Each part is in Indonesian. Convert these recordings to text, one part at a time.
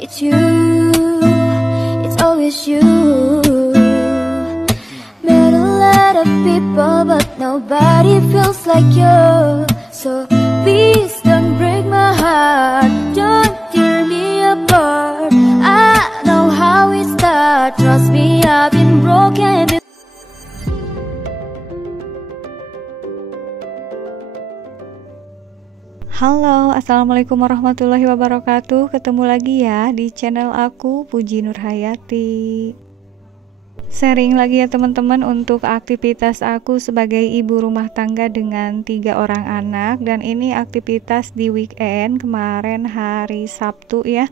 It's you, it's always you. Met a lot of people but nobody feels like you. So please don't break my heart, don't tear me apart. I know how it starts, trust me, I've been broken before. Halo, assalamualaikum warahmatullahi wabarakatuh. Ketemu lagi ya di channel aku, Puji Nurhayati. Sharing lagi ya teman-teman untuk aktivitas aku sebagai ibu rumah tangga dengan 3 orang anak. Dan ini aktivitas di weekend kemarin hari Sabtu ya.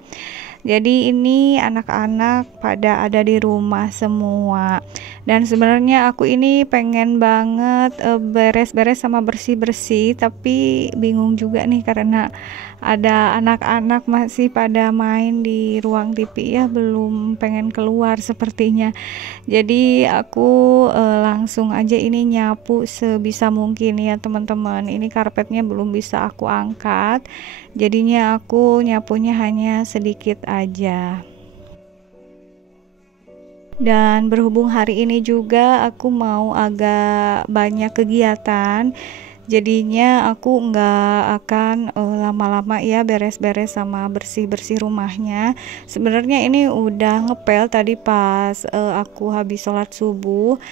Jadi ini anak-anak pada ada di rumah semua. Dan sebenarnya aku ini pengen banget beres-beres sama bersih-bersih, tapi bingung juga nih karena ada anak-anak masih pada main di ruang TV ya, belum pengen keluar sepertinya. Jadi aku langsung aja ini nyapu sebisa mungkin ya teman-teman. Ini karpetnya belum bisa aku angkat, jadinya aku nyapunya hanya sedikit aja. Dan berhubung hari ini juga aku mau agak banyak kegiatan, jadinya aku nggak akan lama-lama ya beres-beres sama bersih-bersih rumahnya. Sebenarnya ini udah ngepel tadi pas aku habis sholat subuh,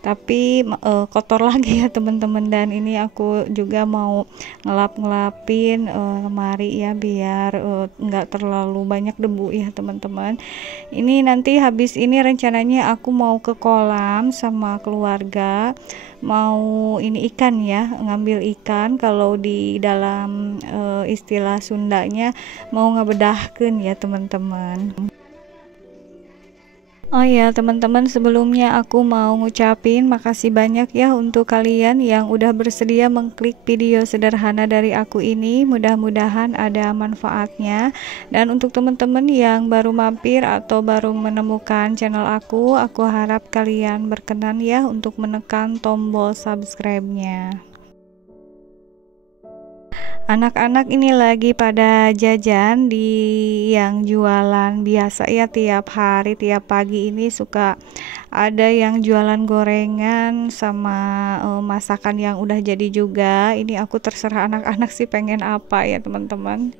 tapi kotor lagi ya teman-teman. Dan ini aku juga mau ngelap-ngelapin lemari ya biar nggak terlalu banyak debu ya teman-teman. Ini nanti habis ini rencananya aku mau ke kolam sama keluarga, mau ini ikan ya, ngambil ikan. Kalau di dalam istilah Sundanya mau ngebedahkeun ya teman-teman. Oh ya teman-teman, sebelumnya aku mau ngucapin makasih banyak ya untuk kalian yang udah bersedia mengklik video sederhana dari aku ini. Mudah-mudahan ada manfaatnya. Dan untuk teman-teman yang baru mampir atau baru menemukan channel aku harap kalian berkenan ya untuk menekan tombol subscribe-nya. Anak-anak ini lagi pada jajan di yang jualan biasa ya, tiap hari tiap pagi ini suka ada yang jualan gorengan sama masakan yang udah jadi juga. Ini aku terserah anak-anak sih pengen apa ya teman-teman.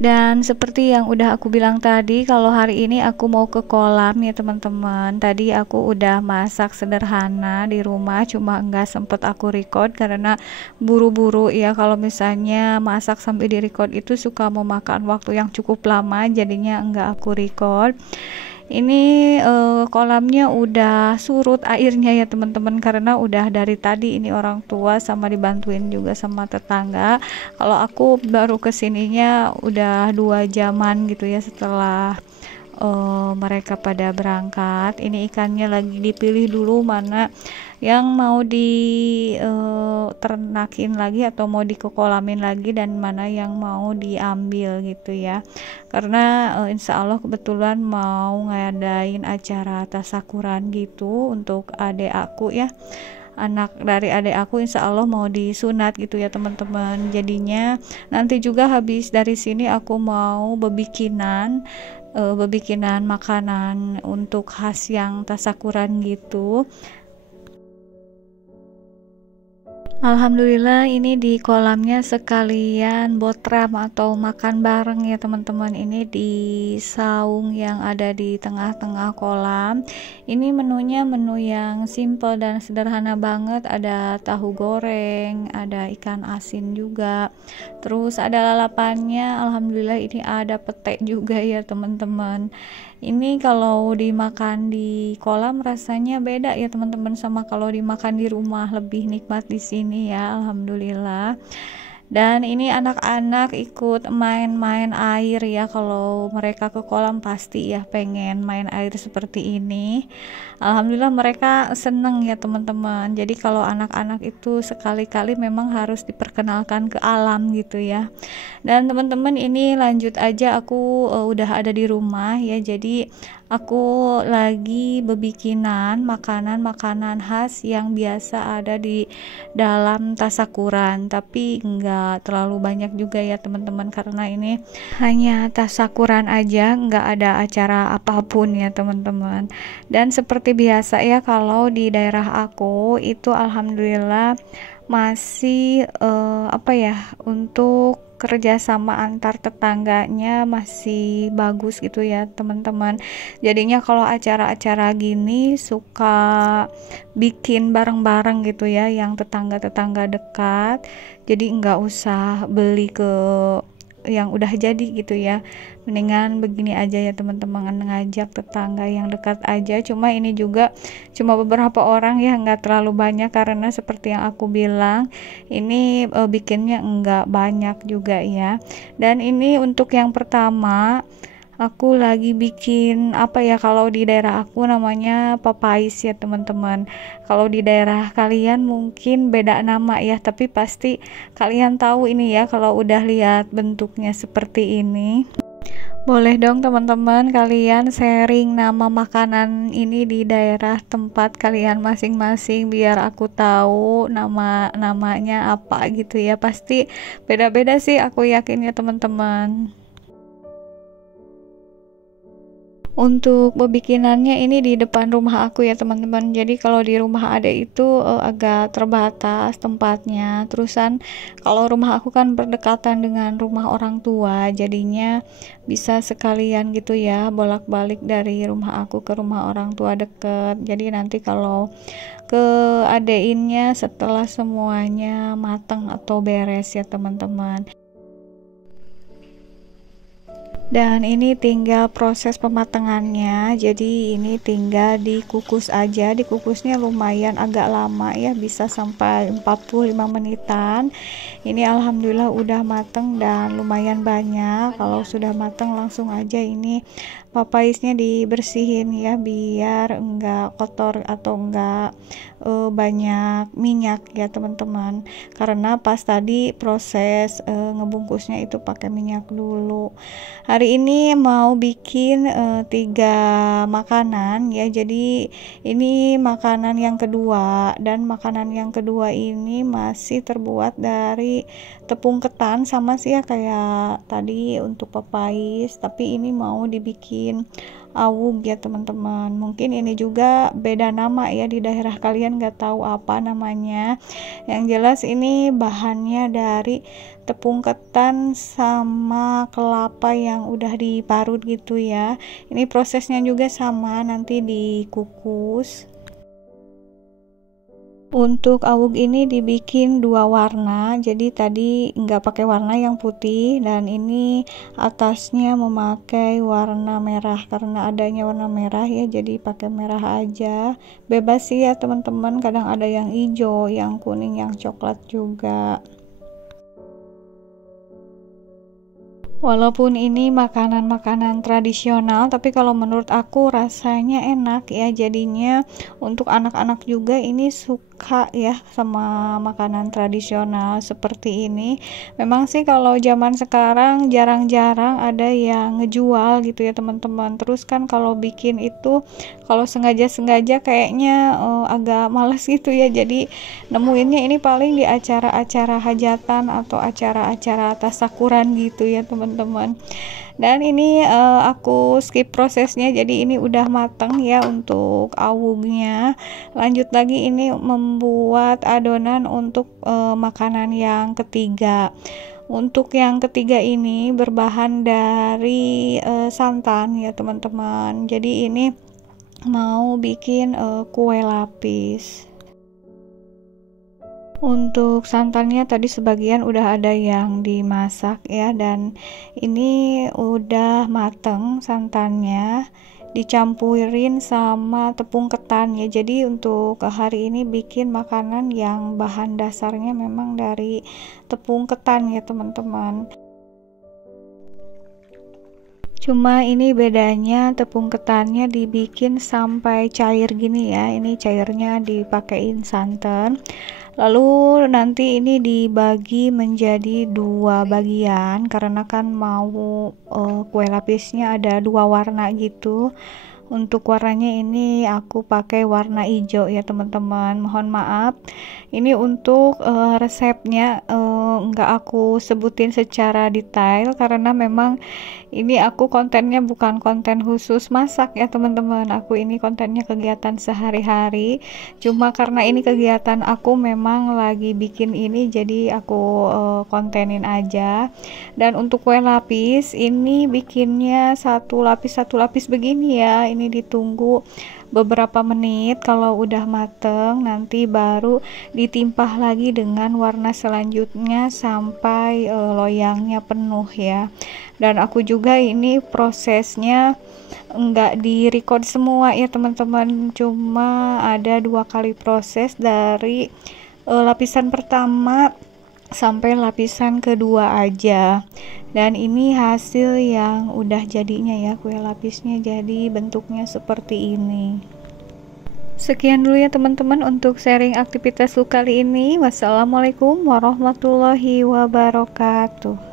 Dan seperti yang udah aku bilang tadi, kalau hari ini aku mau ke kolam ya teman-teman. Tadi aku udah masak sederhana di rumah, cuma nggak sempet aku record karena buru-buru ya. Kalau misalnya masak sampai di record itu suka memakan waktu yang cukup lama, jadinya nggak aku record. Ini kolamnya udah surut airnya ya teman-teman, karena udah dari tadi ini orang tua sama dibantuin juga sama tetangga. Kalau aku baru kesininya udah 2 jaman gitu ya setelah mereka pada berangkat. Ini ikannya lagi dipilih dulu mana yang mau ternakin lagi atau mau dikekolamin lagi, dan mana yang mau diambil gitu ya. Karena insya Allah kebetulan mau ngadain acara tasakuran gitu untuk adik aku ya. Anak dari adik aku insya Allah mau disunat gitu ya teman-teman. Jadinya nanti juga habis dari sini aku mau bebikinan makanan untuk khas yang tasakuran gitu. Alhamdulillah ini di kolamnya sekalian botram atau makan bareng ya teman-teman. Ini di saung yang ada di tengah-tengah kolam. Ini menunya menu yang simple dan sederhana banget. Ada tahu goreng, ada ikan asin juga, terus ada lalapannya. Alhamdulillah ini ada pete juga ya teman-teman. Ini kalau dimakan di kolam rasanya beda ya teman-teman sama kalau dimakan di rumah, lebih nikmat di sini ya alhamdulillah. Dan ini anak-anak ikut main-main air ya, kalau mereka ke kolam pasti ya pengen main air seperti ini. Alhamdulillah mereka seneng ya teman-teman. Jadi kalau anak-anak itu sekali-kali memang harus diperkenalkan ke alam gitu ya. Dan teman-teman ini lanjut aja, aku udah ada di rumah ya. Jadi Aku lagi bebikinan makanan-makanan khas yang biasa ada di dalam tasakuran, tapi enggak terlalu banyak juga ya teman-teman, karena ini hanya tasakuran aja, enggak ada acara apapun ya teman-teman. Dan seperti biasa ya, kalau di daerah aku itu alhamdulillah masih apa ya, untuk kerjasama antar tetangganya masih bagus gitu ya teman-teman. Jadinya kalau acara-acara gini suka bikin bareng-bareng gitu ya, yang tetangga-tetangga dekat, jadi nggak usah beli ke yang udah jadi gitu ya, mendingan begini aja ya teman-teman, ngajak tetangga yang dekat aja. Cuma ini juga cuma beberapa orang ya, nggak terlalu banyak, karena seperti yang aku bilang ini bikinnya nggak banyak juga ya. Dan ini untuk yang pertama aku lagi bikin apa ya, kalau di daerah aku namanya papais ya teman-teman. Kalau di daerah kalian mungkin beda nama ya, tapi pasti kalian tahu ini ya kalau udah lihat bentuknya seperti ini. Boleh dong teman-teman kalian sharing nama makanan ini di daerah tempat kalian masing-masing, biar aku tahu namanya apa gitu ya. Pasti beda-beda sih, aku yakin ya teman-teman. Untuk bebikinannya ini di depan rumah aku ya teman-teman. Jadi kalau di rumah adek itu agak terbatas tempatnya. Terusan kalau rumah aku kan berdekatan dengan rumah orang tua, jadinya bisa sekalian gitu ya bolak-balik dari rumah aku ke rumah orang tua deket. Jadi nanti kalau ke adeinnya setelah semuanya matang atau beres ya teman-teman. Dan ini tinggal proses pematangannya, jadi ini tinggal dikukus aja. Dikukusnya lumayan agak lama ya, bisa sampai 45 menitan. Ini alhamdulillah udah mateng dan lumayan banyak. Kalau sudah mateng langsung aja ini papaisnya dibersihin ya, biar enggak kotor atau enggak banyak minyak ya teman-teman, karena pas tadi proses ngebungkusnya itu pakai minyak dulu. Hari ini mau bikin 3 makanan ya, jadi ini makanan yang kedua, dan makanan yang kedua ini masih terbuat dari tepung ketan, sama sih ya kayak tadi untuk papais, tapi ini mau dibikin awug ya teman-teman. Mungkin ini juga beda nama ya, di daerah kalian nggak tahu apa namanya. Yang jelas ini bahannya dari tepung ketan sama kelapa yang udah diparut gitu ya. Ini prosesnya juga sama, nanti dikukus. Untuk awug ini dibikin 2 warna, jadi tadi nggak pakai warna yang putih, dan ini atasnya memakai warna merah. Karena adanya warna merah ya, jadi pakai merah aja. Bebas sih ya teman-teman, kadang ada yang hijau, yang kuning, yang coklat juga. Walaupun ini makanan-makanan tradisional, tapi kalau menurut aku rasanya enak ya. Jadinya untuk anak-anak juga ini suka ya sama makanan tradisional seperti ini. Memang sih kalau zaman sekarang jarang-jarang ada yang ngejual gitu ya teman-teman. Terus kan kalau bikin itu, kalau sengaja-sengaja kayaknya agak males gitu ya. Jadi nemuinnya ini paling di acara-acara hajatan atau acara-acara tasakuran gitu ya teman-teman. Dan ini aku skip prosesnya, jadi ini udah matang ya untuk awugnya. Lanjut lagi ini membuat adonan untuk makanan yang ketiga. Untuk yang ketiga ini berbahan dari santan ya teman-teman. Jadi ini mau bikin kue lapis. Untuk santannya tadi sebagian udah ada yang dimasak ya, dan ini udah mateng santannya, dicampurin sama tepung ketan ya. Jadi untuk hari ini bikin makanan yang bahan dasarnya memang dari tepung ketan ya teman-teman. Cuma ini bedanya tepung ketannya dibikin sampai cair gini ya. Ini cairnya dipakein santan. Lalu nanti ini dibagi menjadi 2 bagian, karena kan mau kue lapisnya ada 2 warna gitu. Untuk warnanya ini aku pakai warna hijau ya teman-teman. Mohon maaf, ini untuk resepnya nggak aku sebutin secara detail karena memang ini aku kontennya bukan konten khusus masak ya teman-teman. Aku ini kontennya kegiatan sehari-hari, cuma karena ini kegiatan aku memang lagi bikin ini, jadi aku kontenin aja. Dan untuk kue lapis ini bikinnya satu lapis begini ya. Ini ditunggu beberapa menit, kalau udah mateng nanti baru ditimpah lagi dengan warna selanjutnya sampai loyangnya penuh ya. Dan aku juga ini prosesnya enggak di record semua ya teman-teman, cuma ada 2 kali proses dari lapisan pertama sampai lapisan kedua aja. Dan ini hasil yang udah jadinya ya, kue lapisnya jadi bentuknya seperti ini. Sekian dulu ya teman-teman untuk sharing aktivitasku kali ini. Wassalamualaikum warahmatullahi wabarakatuh.